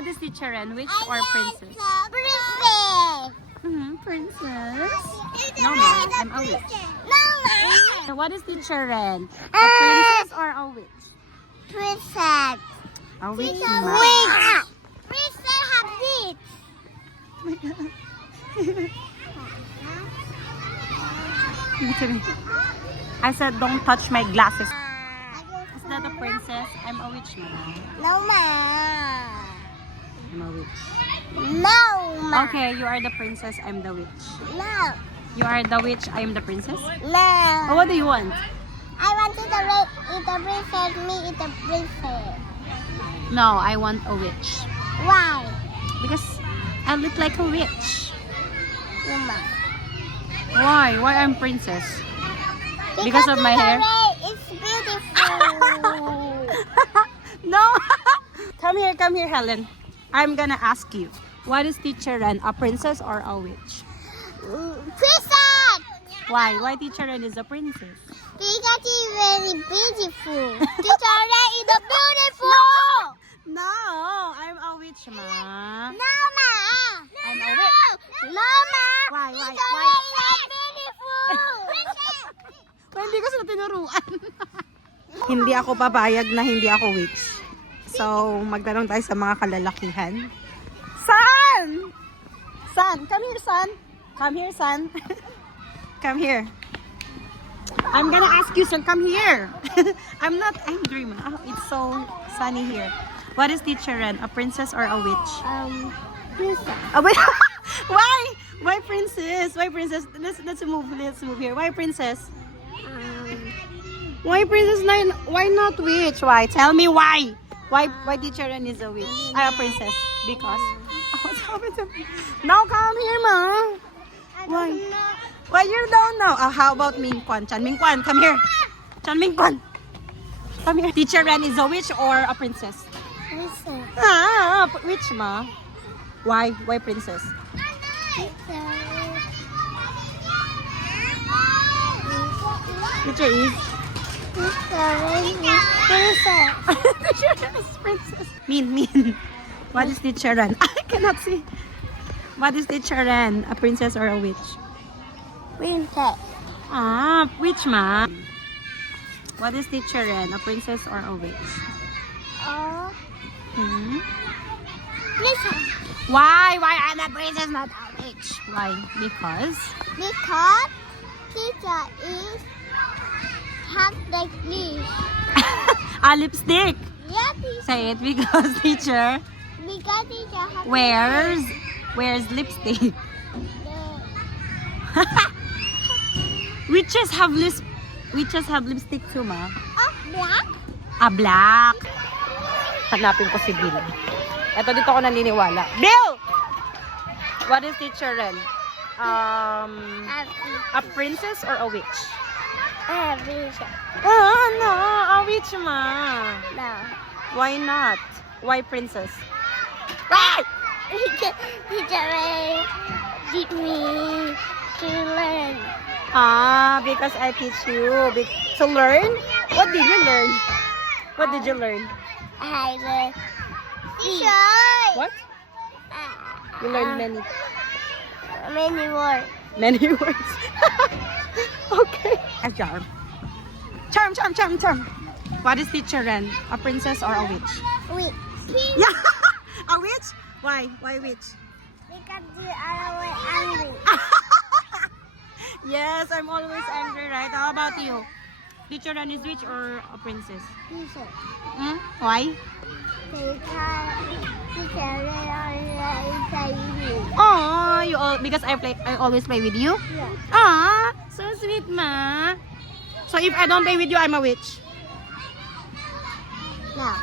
what is teacher Ren? Witch or princess? Princess. Princess. No, ma. I'm a witch. No, ma. So what is teacher Ren? A princess or a witch? Princess. A witch, Witch. ma. Princess have witch. I said don't touch my glasses. Is that a princess? I'm a witch, ma. No, ma. I'm a witch. No, ma. Okay, you are the princess, I'm the witch. No. You are the witch, I am the princess? No. Oh, what do you want? I want to eat the princess. Me eat the princess. No, I want a witch. Why? Because I look like a witch. No, ma. Why? Why I'm princess? Because of my hair? It's beautiful. No! Come here, Helen. I'm gonna ask you. What is teacher Ren? A princess or a witch? Princess. Why? Why teacher Ren is a princess? Because it's very beautiful. Teacher Ren is beautiful. No! I'm a witch, ma. No, ma. I'm a witch. No, ma. Why? Teacher Ren is beautiful. Pero hindi ko sila tinuruan. Hindi ako papayag na hindi ako witch. So, magtanong tayo sa mga kalalakihan. Son! Son! Come here, son! Come here, son! Come here. I'm gonna ask you, son. Come here. I'm not angry, ma. Oh, it's so sunny here. What is teacher Ren? A princess or a witch? Princess. Oh, wait. Why? Why princess? Why princess? Let's move. Let's move here. Why princess? Why princess? Why not witch? Why? Tell me why. Why teacher Ren is a witch? A princess? Because. Oh, what's happened to me? Now come here, ma. Why? Why you don't know? How about Ming Kwan? Chan Ming Kwan, come here. Chan Ming Kwan. Come here. Teacher Ren is a witch or a princess? Princess. Witch, ma. Why? Why princess? Teacher is. Teacher Ren is princess. Mean. What is teacher Ren? I cannot see. What is teacher Ren? A princess or a witch? Princess. Witch, ma. What is teacher Ren? A princess or a witch? Princess. Why? Why I'm a princess, not a witch? Why? Because Teacher is have like this. a lipstick. Yeah, teacher. Say it because teacher Because teacher have wears lipstick. Witches have lipstick too, ma. Black. Black. Hanapin ko si Bill. Eto, dito ako naniniwala. Bill! What is teacher Ren? A princess or a witch? Princess. No, a witch, ma. No. Why not? Why princess? Teacher teach me to learn. Because I teach you to learn. What did you learn? What did you learn? I learn. Teacher. What? You learned Many words. many words. Okay. A charm. Charm. What is teacher Ren? A princess or a witch? Wait. Yeah. A witch? Why? Why witch? Because you are always angry. Yes, I'm always angry, right? How about you? Teacher Ren is witch or a princess? Teacher. Why? Teacher Because I always play with you? Yeah. So sweet, ma. So if I don't play with you, I'm a witch. No.